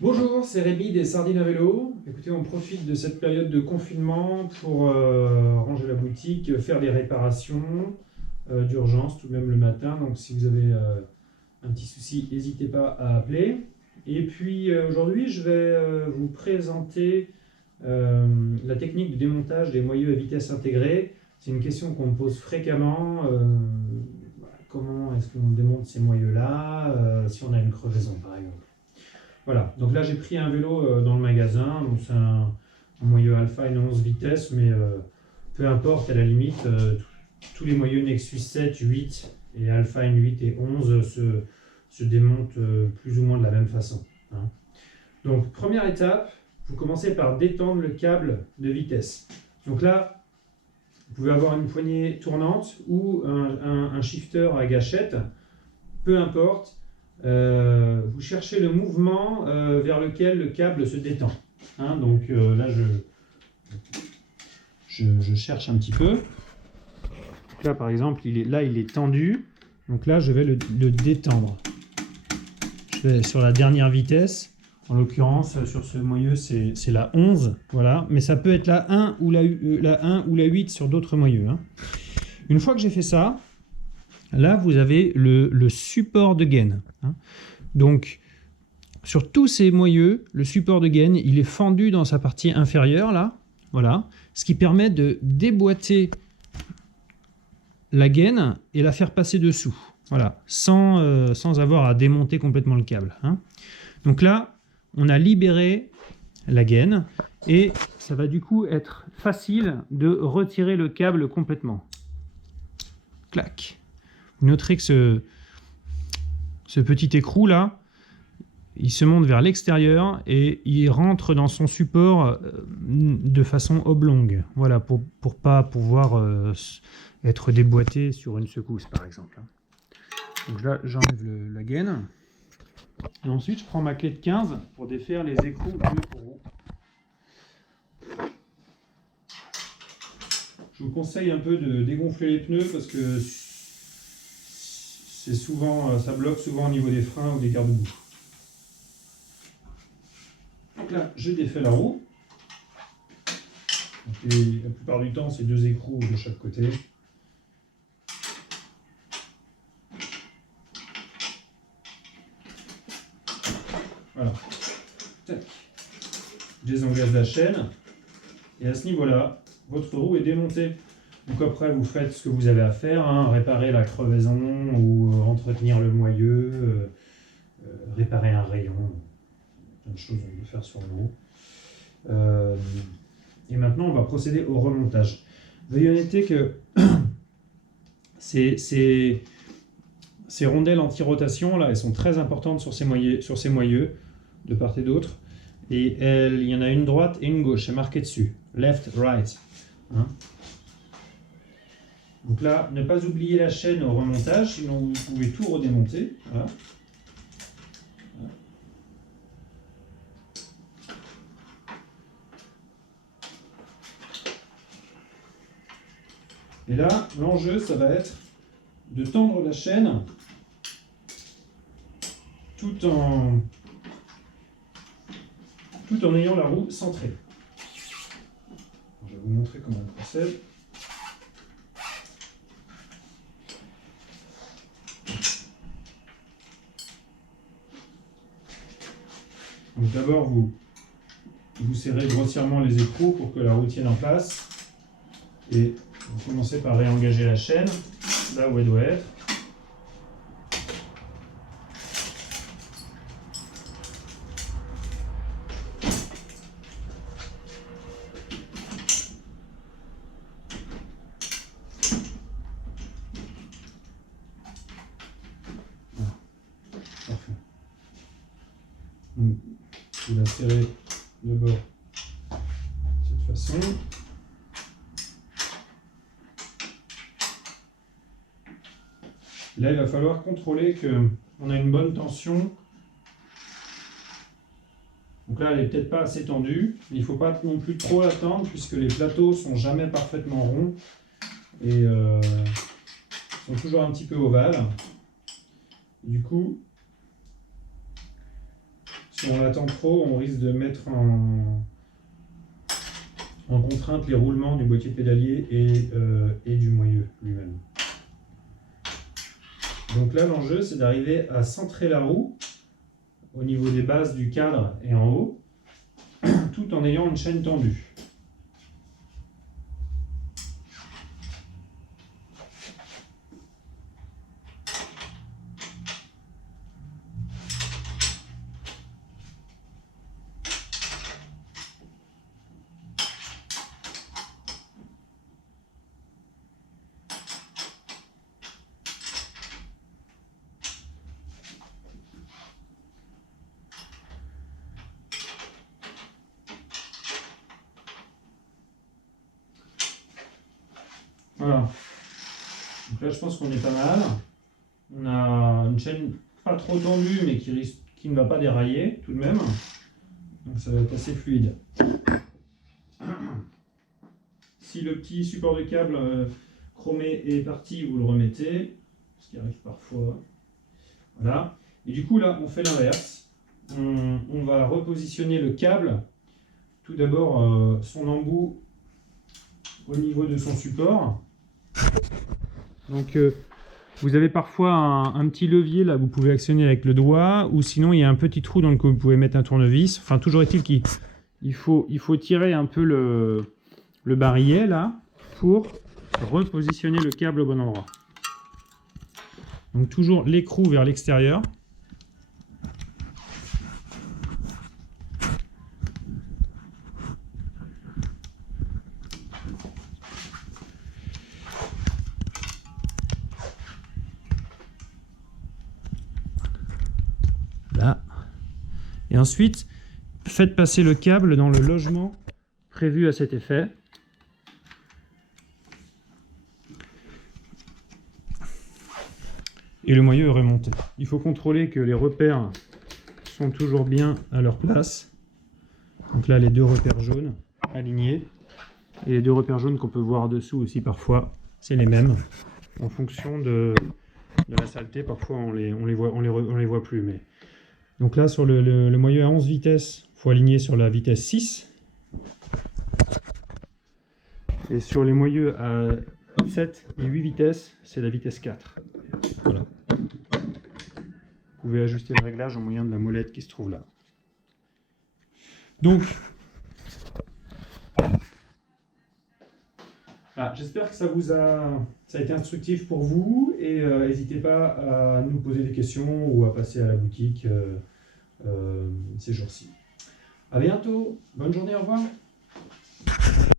Bonjour, c'est Rémi des Sardines à vélo. Écoutez, on profite de cette période de confinement pour ranger la boutique, faire des réparations d'urgence tout de même le matin. Donc si vous avez un petit souci, n'hésitez pas à appeler. Et puis aujourd'hui, je vais vous présenter la technique de démontage des moyeux à vitesse intégrée. C'est une question qu'on me pose fréquemment. Comment est-ce qu'on démonte ces moyeux-là si on a une crevaison par exemple? Voilà, donc là j'ai pris un vélo dans le magasin, donc c'est un moyeu Alpha 11 vitesses, mais peu importe, à la limite, tous les moyeux Nexus 7, 8 et Alpha 8 et 11 se démontent plus ou moins de la même façon, hein. Donc première étape, vous commencez par détendre le câble de vitesse. Donc là, vous pouvez avoir une poignée tournante ou un shifter à gâchette, peu importe. Vous cherchez le mouvement vers lequel le câble se détend, hein. Donc là je cherche un petit peu. Donc là par exemple il est tendu, donc là je vais le détendre. Je vais sur la dernière vitesse, en l'occurrence sur ce moyeu c'est la 11, voilà, mais ça peut être la 1 ou la 1 ou la 8 sur d'autres moyeux, hein. Une fois que j'ai fait ça, là, vous avez le support de gaine, hein. Donc, sur tous ces moyeux, le support de gaine, il est fendu dans sa partie inférieure, là. Voilà. Ce qui permet de déboîter la gaine et la faire passer dessous. Voilà. Sans avoir à démonter complètement le câble, hein. Donc là, on a libéré la gaine et ça va du coup être facile de retirer le câble complètement. Clac. Vous noterez que ce petit écrou là, il se monte vers l'extérieur et il rentre dans son support de façon oblongue. Voilà, pour pas pouvoir être déboîté sur une secousse par exemple. Donc là, j'enlève la gaine. Et ensuite, je prends ma clé de 15 pour défaire les écrous du roue. Je vous conseille un peu de dégonfler les pneus parce que ça bloque souvent au niveau des freins ou des garde-boue. Donc là, je défais la roue. Donc la plupart du temps, c'est 2 écrous de chaque côté. Voilà. Tac. Je désengage la chaîne. Et à ce niveau-là, votre roue est démontée. Donc après, vous faites ce que vous avez à faire, hein, réparer la crevaison ou entretenir le moyeu, réparer un rayon. Plein de choses qu'on peut faire sur l'eau. Et maintenant, on va procéder au remontage. Veuillez noter que ces rondelles anti-rotation, là, elles sont très importantes sur ces moyeux, de part et d'autre. Et il y en a une droite et une gauche, c'est marqué dessus. Left, right, hein. Donc là, ne pas oublier la chaîne au remontage, sinon vous pouvez tout redémonter. Voilà. Et là, l'enjeu, ça va être de tendre la chaîne tout en ayant la roue centrée. Je vais vous montrer comment on procède. Donc d'abord, vous serrez grossièrement les écrous pour que la roue tienne en place. Et vous commencez par réengager la chaîne, là où elle doit être. Voilà. Parfait. Donc, vous la serrez d'abord de cette façon. Là, il va falloir contrôler qu'on a une bonne tension. Donc là, elle n'est peut-être pas assez tendue. Il ne faut pas non plus trop la tendre puisque les plateaux ne sont jamais parfaitement ronds et sont toujours un petit peu ovales. Du coup, si Si on l'attend trop, on risque de mettre en contrainte les roulements du boîtier pédalier et du moyeu lui-même. Donc là, l'enjeu, c'est d'arriver à centrer la roue au niveau des bases du cadre et en haut, tout en ayant une chaîne tendue. Voilà. Donc là, je pense qu'on est pas mal. On a une chaîne pas trop tendue, mais qui ne va pas dérailler tout de même. Donc ça va être assez fluide. Si le petit support de câble chromé est parti, vous le remettez. Ce qui arrive parfois. Voilà. Et du coup, là, on fait l'inverse. On va repositionner le câble. Tout d'abord, son embout au niveau de son support. Donc vous avez parfois un petit levier là, vous pouvez actionner avec le doigt, ou sinon il y a un petit trou dans lequel vous pouvez mettre un tournevis. Enfin, toujours est-il qu'il faut tirer un peu le barillet là pour repositionner le câble au bon endroit. Donc toujours l'écrou vers l'extérieur. Là. Et ensuite, faites passer le câble dans le logement prévu à cet effet. Et le moyeu est remonté. Il faut contrôler que les repères sont toujours bien à leur place. Donc là, les deux repères jaunes alignés. Et les deux repères jaunes qu'on peut voir dessous aussi parfois, c'est les mêmes. En fonction de la saleté, parfois on les voit plus. Mais... Donc là, sur le moyeu à 11 vitesses, il faut aligner sur la vitesse 6. Et sur les moyeux à 7 et 8 vitesses, c'est la vitesse 4. Voilà. Vous pouvez ajuster le réglage au moyen de la molette qui se trouve là. Donc, j'espère que ça a été instructif pour vous, et n'hésitez pas à nous poser des questions ou à passer à la boutique ces jours-ci. À bientôt, bonne journée, au revoir.